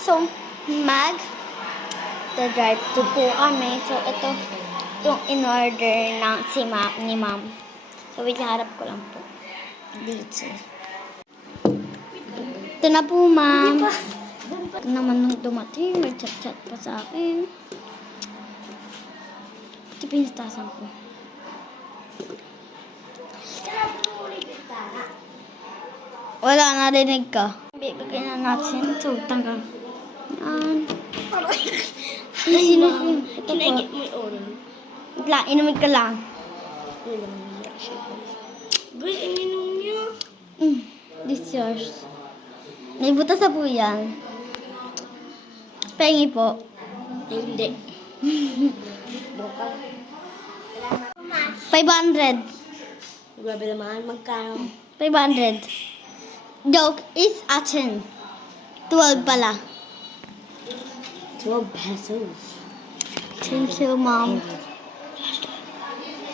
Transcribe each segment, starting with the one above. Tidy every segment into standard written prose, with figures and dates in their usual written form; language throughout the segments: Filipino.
so drive to po kami. So, ito yung in-order ng ni ma'am. So, wait, harap ko lang po. Dito. Ito na po, ma'am. Ito naman nung dumating, may chat-chat pa sa akin. Ito pinastasan ko. Wala, narinig ka. Bibigyan na natin. So, tanggal. Yan. Ay, ito po. Lang, inumin ka lang. This is yours. May butas na po yan. Pengi po. Hindi. 500. Grabe naman, magkano? 500. Joke is atin. 12 pala. 12 pesos. Thank you, mom.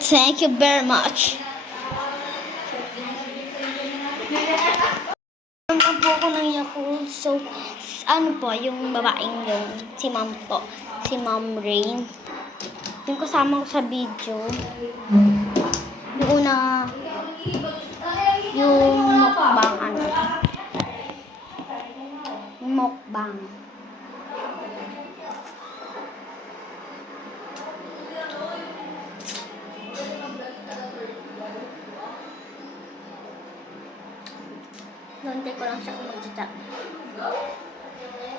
Thank you very much. Naman po ako ng Yakult. So, ano po, yung babaeng yung si ma'am po. Si Ma'am Rain. Yung kasama ko sa video. Yung una, yung mukbang ano. Mukbang. Hintay ko lang siya kung mag-chat.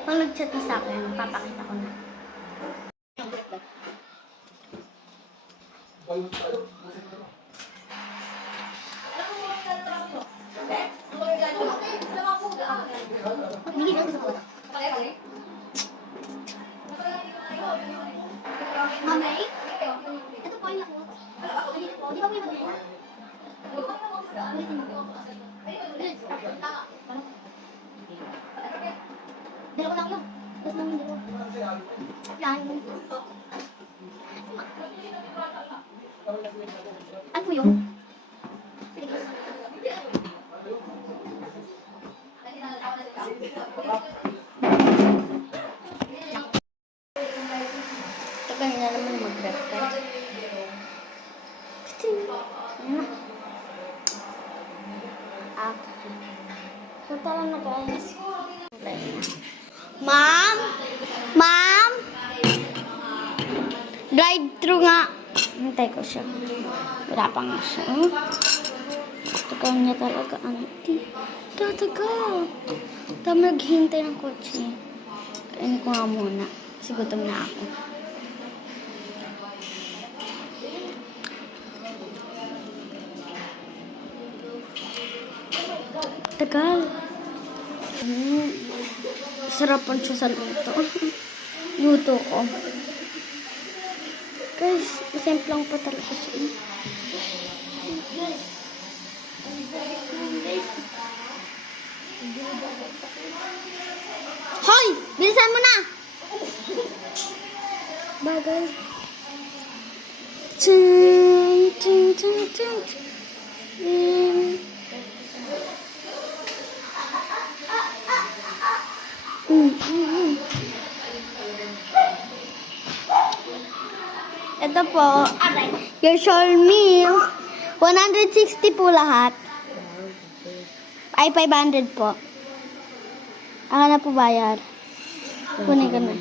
Pag nag-chat na sa akin, papakita ko na. Hindi na sa pula. Mamay? Ito po yung ako. Di ba may mag-iwa? Dalawa lang yun. Tapos naman dalawa. Yan. Ano po yun? Tagal na naman mag-record. Punta lang na guys. Ma'am? Ma'am? Drive-thru nga. Hintay ko siya. Wala pa nga siya. Tagal niya talaga. Tatagal. Tama naghihintay ng kotse. Kainin ko nga muna. Kasi gutom na ako. Tagal. Sarapan siya sa luto. Luto ko. Guys, simple lang pa talaga siya. Hoy! Bilisan mo na! Bagay. Tun, tun, tun, tun. Ito po, your shore meal. 160 po lahat. Ay, 500 po. Aka na po bayar. Kunin ko na.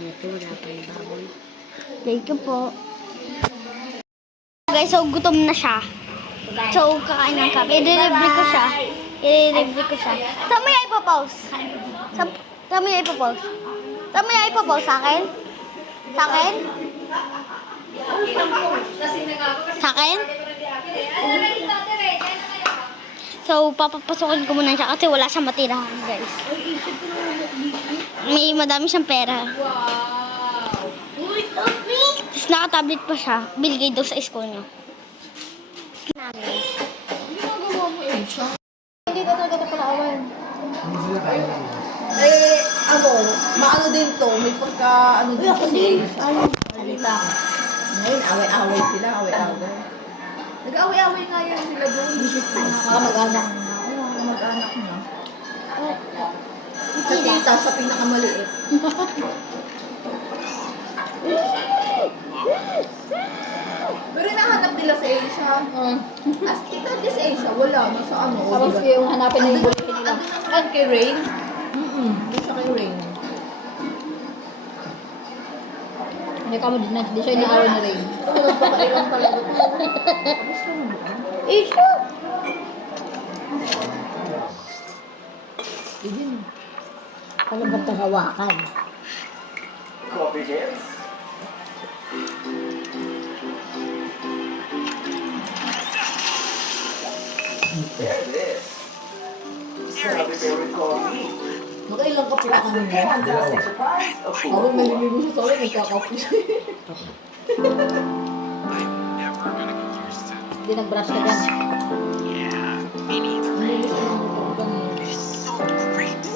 Thank you po. Guys, so gutom na siya. So, kakain ng kape. I-delivery ko siya. Saan mo yung ipapause? Saan mo yung ipapause? Saan mo yung ipapause? Sa akin? Sa akin? Sa akin? So, papapasokin ko muna siya kasi wala siyang matirahan, guys. May madami siyang pera. Tapos naka-tablet pa siya. Biligay daw sa school niya. Hindi ka talaga napalaawan. Maano din to, may pagka, din kasi. Salita. Ngayon, away-away sila, away-away. Nag-away-away nga yan sila doon. Mga mag-anak. Oo, mag-anak na. Sa tita, sa pinakamaliit. Pero nahanap nila sa Asia. As tita, di sa Asia, wala. Nasa ano. Tapos yung hanapin na yung bulihin nila. Andun kay Rain. Doon siya kay Rain. Hindi ka mo din na. Di siya inaaway na rin. Nagpakailang talaga. Tapos ka na ba? Issue! Yun. Ano ba ito hawakan? Coffee Jams? There it is. Sarap yung favorite coffee. Nakailang kape ka kanina. Fantastic surprise. Of Ako naliligo siya sa ulit, nagkakape siya. Hindi nag-brush ka dyan.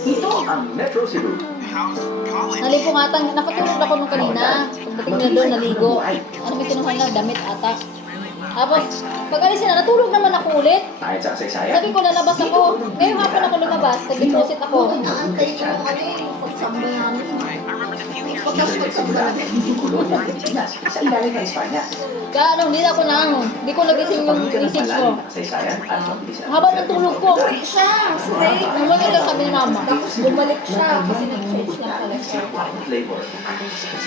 Ito ang Metro Cebu. Nalipungatan. Nakatulog ako nung kanina. Pagdating na doon, naligo. Ano may kinuha na? Damit ata. Tapos, pag alisin na, natulog naman ako ulit. Ayon sa kasaysayan, Sabi ko, lalabas ako. Ngayon hapon ako lumabas. Nag-deposit ako. Naantay ko yung ano yung pagsamba namin. Pagkas pagsamba namin. hindi kulon ng Pilipinas sa ilalim ng Espanya. Kaya ano, hindi ko nagising yung message ko. Kasaysayan at mabilis na- Habang natulog ko, Siya, si Ray. umagal lang sabi ni mama. Tapos bumalik siya kasi nag-change na pala siya. Flavor. Sarap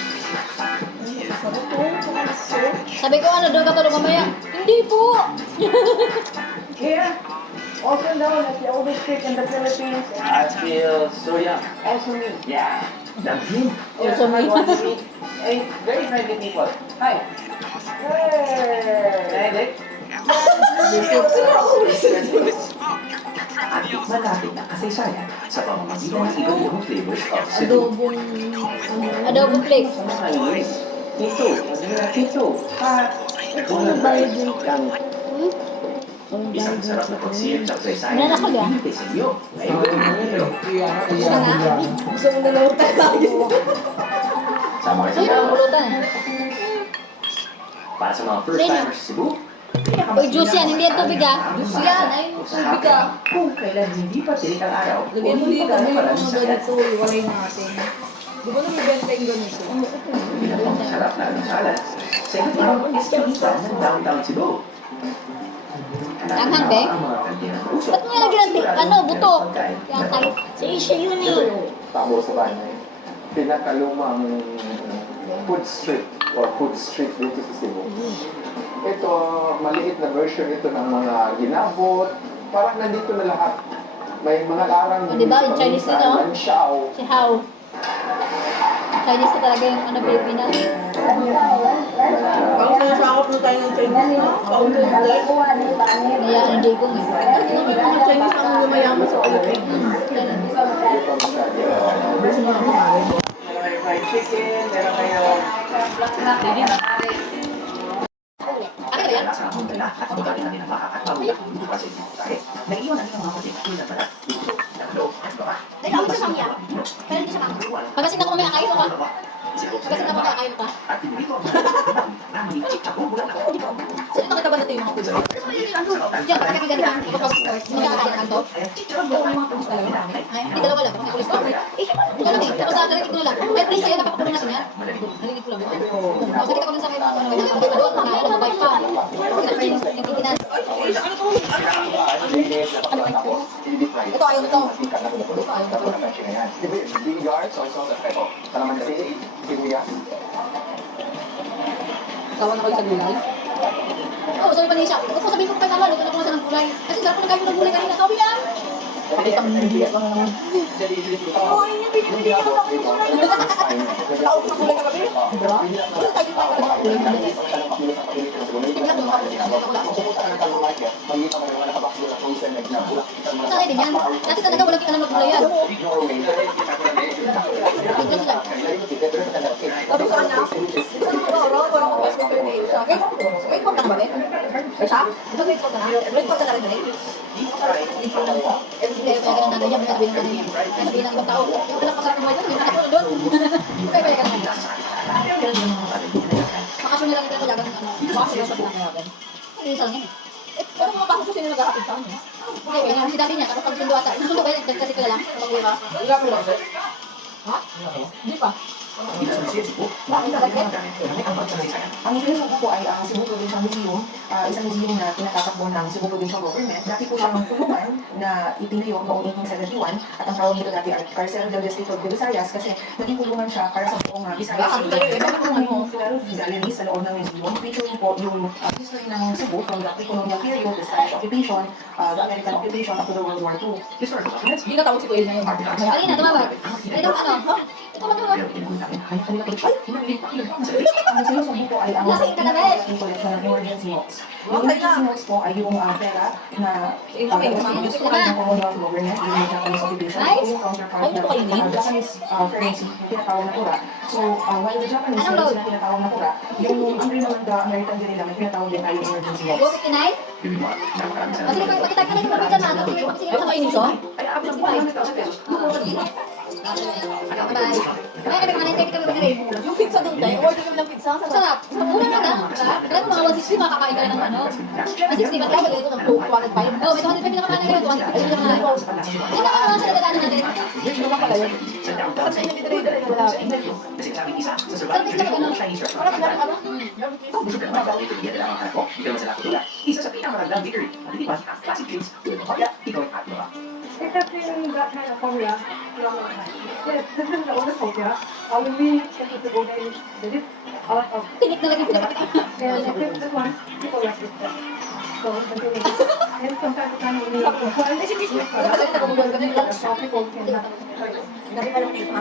po, sarap po. Sabi ko, ano, doon ka tulog mamaya? Hindi po! Here, also known as the oldest creek in the Philippines, I feel so young. also me. Yeah. Damhin. Also me. A very friendly people. Hi. Hey, Dick. At malapit na kasaysayan sa pamamagitan ng iba't ibang flavors of Cebu. Adobong, Adobo flakes. Ayun. Tito. Tito. Ito na bayad yung kang. Isang sarap na pagsiyip sa kasaysayan Wala na ko yan. hinihintay sa iyo. Ngayon, gusto mo na lang tayo. sama kayo Ay, sa ang bulutan. para sa mga first timers sa Cebu. Uy, juice yan. Hindi yan tubig ah. Gusto yan, ay tubig ka. Kung kailan hindi pa tinik ang araw, Lagyan mo dito, may parang mga ganito, iwalay natin. Di ba namibenta yung ganito? pinakamasarap na almusalan sa iba't ibang eskinita ng downtown Cebu. Anghang, be? Ang mga kantina ng puso. Ba't mo nilagyan ng ano, buto? Pagkain. Kaya tayo. Sa issue yun eh. Tamo sa bahay. Pinakalumang food street or food street dito sa Cebu. Ito, maliit na version ito ng mga ginabot. Parang nandito na lahat. May mga larang Oh, diba? Yung Chinese din, oh. Lansiao. Si How. Chinese na talaga yung ano, Pilipinas. Ang sinasakop na tayo ng Chinese na, paulit ulit. Kaya ang digong eh. May mga Chinese ang lumayaman sa Pilipinas. Gusto mo ang kumain. Meron fried chicken, meron kayo Akin ba yan? Nasa ang dala at pagkain natin ang makakatawa dito kasi dahil naiiwan natin ang mga konting kulang pala dito sa loob at baka. Dahil ako sa samya. Pero hindi siya mama. Pagkasin ako mamaya, kain mo ka. Pagkasin ako mamaya, kain mo ka. At pinili ko ang na malichik sa buong bulan ako. Sino nakita ba natin yung mga food? Diyan, kaya ka ganito. Hindi ka kakain ng kanto. Ay, hindi dalawa lang. Kung ulit ko. Ito lang eh. Tapos narinig ko na lang. At least kaya napapakulong natin yan. Narinig ko lang. Tapos nakita ko dun sa may mga doon, mga ano, mabay pa. Yung kikinan. Ito ayaw nito. Ito ayaw nito. Vineyards, also sa Peto. Kalamansi, sibuyas. Kawan ako sa gulay. Oo, sabi pa niya siya. Ako po sabihin ko kay mama, luto na ko sa ng gulay. Kasi sarap ko nagkain ko ng gulay kanina. Sabi lang. Nakita mo yung bigat lang naman. Oo, yun yung bigat. Tawag sa gulay kagabi. Diba? Wala tayo pa yung gulay na bigat. Tingnan mo, sa akin din yan. Kasi talaga walang kita ng gulay yan. Tingnan sila. Sabi ko anak, isa naman ba araw, parang ako gusto ko yung sa akin. Wait, pag ba rin? Ay, siya? Ito, wait, pag na. Wait, pag na rin rin. Hindi, kaya ganun nanay niya, sabihin ng nanay niya. Kaya sabihin ng ibang tao, yung pinakasarap mo ito, yung anak ko doon. Kaya kaya ganun. Makasyon na lang ito, lagang ano, bakasyon sa pinakayagan. Ay, isa lang yan eh. Eh, pero mga bakasyon sila nagkakapit sa kanya. Hindi, ganyan. Si dati niya, tapos pag sundo ata. Sundo kayo, kasi ka lang. Pag-uwi ka. Ha? Hindi pa. Ang sinusuko po ay ang Cebu Provincial Museum, isang museum na tinatatakbo ng Cebu Provincial Government. Dati po siyang tulungan na itinayo noong 1871 at ang tawag nito dati ay Carcel del Distrito de Visayas kasi naging tulungan siya para sa buong Visayas. Gallery sa loob ng museum, featuring po yung history ng Cebu from the pre-colonial period, the Spanish occupation, the American occupation up to the World War II. Hindi ka tawag si Kuya ngayon. Kanina, tumawag. Kanina, ano? Ito ba ito? Ang sinusubo po ay ang collection ng emergency notes. Yung emergency notes po ay yung pera na use po ng Commonwealth government during the Japanese occupation. Yung counterpart na Japanese currency, yung tinatawag na kura. So, while the Japanese meron silang tinatawag na kura, yung under naman the American guerrilla, may tinatawag din ay yung emergency Go notes. 59? Kasi pagkitag ka na yung mabita na, kasi may pakisingin sa kainis, oh. Bye. Ay, kami mga 9:30 kami rin. Yung pizza doon tayo, order kami ng pizza. Sarap. Mura na lang. Kaya mga 160 makakain ka na ng ano. 160 ba tayo? Ito ng 205. Oo, may 250 na kamanin ngayon. 250 na kamanin. Hindi na kamanin sa nagdadaanan natin. Hindi naman pala yun. Kasi hindi dire-dire wala. Isa sa pinakamagandang bakery. At hindi ba? Classic drinks. Kaya, ikaw ay at diba? Except in that kind of formula, yes, this is the only formula. We can put the gold in this out of Tinik na lagi pinapatik. and this one, people like this. So, continue. And from time to time, we need to find people can have. Dami pa lang pizza.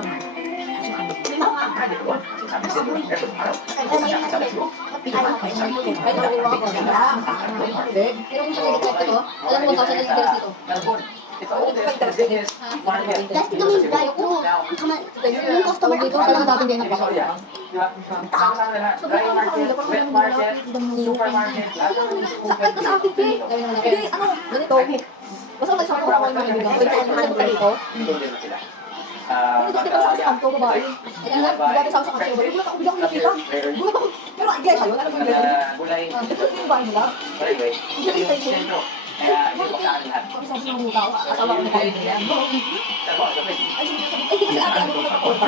Ay, tawagin mo ako. Hindi. Pero kung sa tinik ko ito, alam mo 1,000 na yung interest nito. Dahil kami drive ko. Yung customer Dito, kailangan dating din ng baka. Sakay ka sa akin, Pi. Hindi, ano, ganito. Basta may sakto ako yung mga bigyan. Pwede ko naman dito. Hindi ko sa kanto, babae. Kaya nga, dati sa kanto, babae. Gulat ako, bigyan ko nakita. Gulat ako. Pero igay kayo, alam mo yung ganyan. Ito yung bahay nila. Hindi ko kayo. Kami sabi ng mga tao, asawa ko na kayo nila. Ay, sige, sabi, ay, di kasi ate, ano ko ako.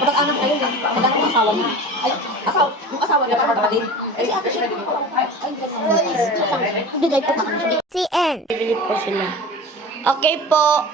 Kapag-anak kayo, magkano ang asawa niya? Ay, yung asawa niya, kapatid. Ay, si ate, siya ko pala. Ay, hindi ka Magdadrive po kami. Si N. Bibili po sila. Okay po.